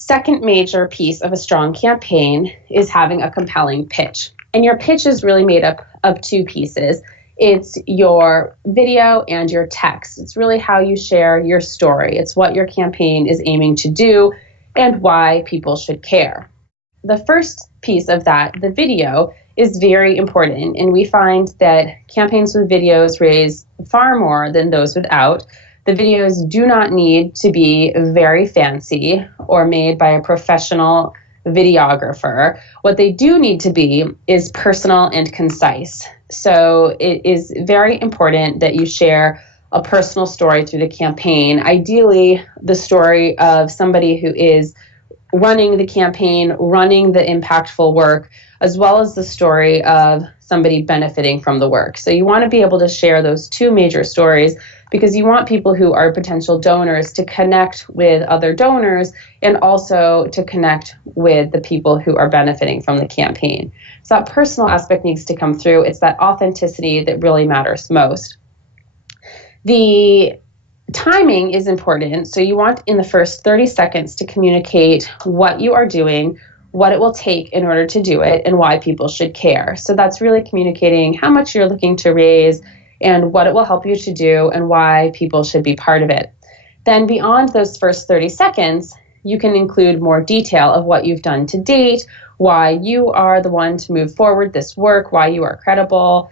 Second major piece of a strong campaign is having a compelling pitch. And your pitch is really made up of two pieces. It's your video and your text. It's really how you share your story. It's what your campaign is aiming to do and why people should care. The first piece of that, the video, is very important. And we find that campaigns with videos raise far more than those without. The videos do not need to be very fancy or made by a professional videographer. What they do need to be is personal and concise. So it is very important that you share a personal story through the campaign. Ideally, the story of somebody who is running the campaign, running the impactful work, as well as the story of somebody benefiting from the work. So you want to be able to share those two major stories because you want people who are potential donors to connect with other donors and also to connect with the people who are benefiting from the campaign. So that personal aspect needs to come through. It's that authenticity that really matters most. The timing is important. So you want in the first 30 seconds to communicate what you are doing, what it will take in order to do it, and why people should care. So that's really communicating how much you're looking to raise and what it will help you to do and why people should be part of it. Then beyond those first 30 seconds, you can include more detail of what you've done to date, why you are the one to move forward this work, why you are credible,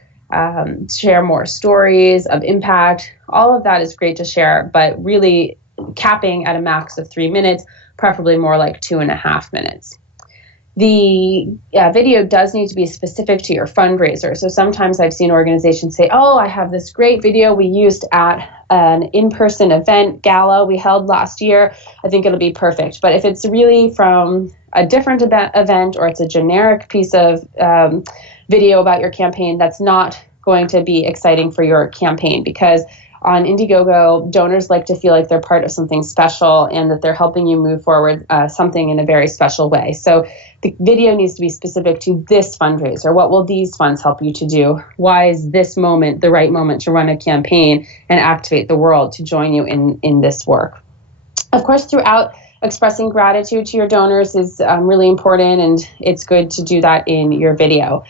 share more stories of impact. All of that is great to share, but really capping at a max of 3 minutes, preferably more like 2.5 minutes. The video does need to be specific to your fundraiser. So sometimes I've seen organizations say, oh, I have this great video we used at an in-person event gala we held last year. I think it'll be perfect. But if it's really from a different event or it's a generic piece of video about your campaign, that's not going to be exciting for your campaign because on Indiegogo, donors like to feel like they're part of something special and that they're helping you move forward something in a very special way. So the video needs to be specific to this fundraiser. What will these funds help you to do? Why is this moment the right moment to run a campaign and activate the world to join you in this work? Of course, throughout, expressing gratitude to your donors is really important, and it's good to do that in your video.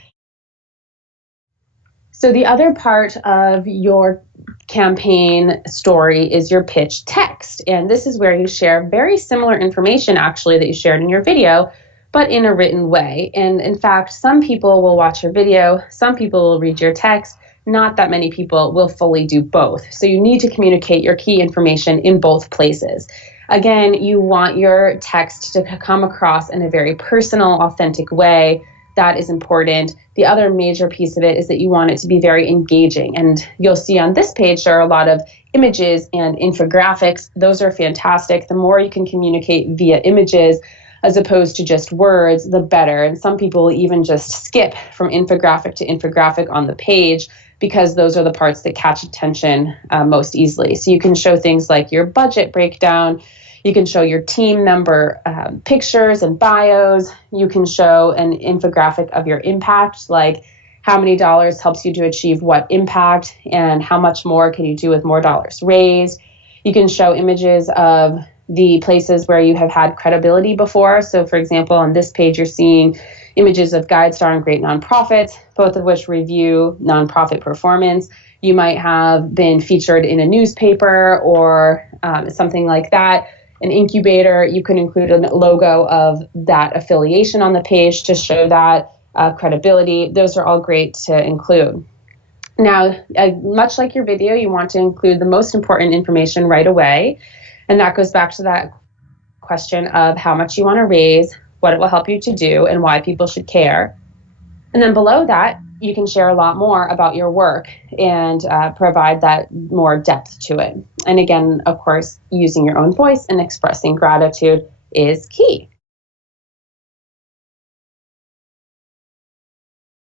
So the other part of your campaign story is your pitch text. And this is where you share very similar information actually that you shared in your video, but in a written way. And in fact, some people will watch your video, some people will read your text, not that many people will fully do both. So you need to communicate your key information in both places. Again, you want your text to come across in a very personal, authentic way. That is important. The other major piece of it is that you want it to be very engaging. And you'll see on this page, there are a lot of images and infographics. Those are fantastic. The more you can communicate via images as opposed to just words, the better. And some people will even just skip from infographic to infographic on the page because those are the parts that catch attention most easily. So you can show things like your budget breakdown. You can show your team member pictures and bios. You can show an infographic of your impact, like how many dollars helps you to achieve what impact and how much more can you do with more dollars raised. You can show images of the places where you have had credibility before. So for example, on this page, you're seeing images of GuideStar and Great Nonprofits, both of which review nonprofit performance. You might have been featured in a newspaper or something like that. An incubator, you can include a logo of that affiliation on the page to show that credibility. Those are all great to include. Now, much like your video, you want to include the most important information right away. And that goes back to that question of how much you want to raise, what it will help you to do, and why people should care. And then below that, you can share a lot more about your work and provide that more depth to it. And again, of course, using your own voice and expressing gratitude is key.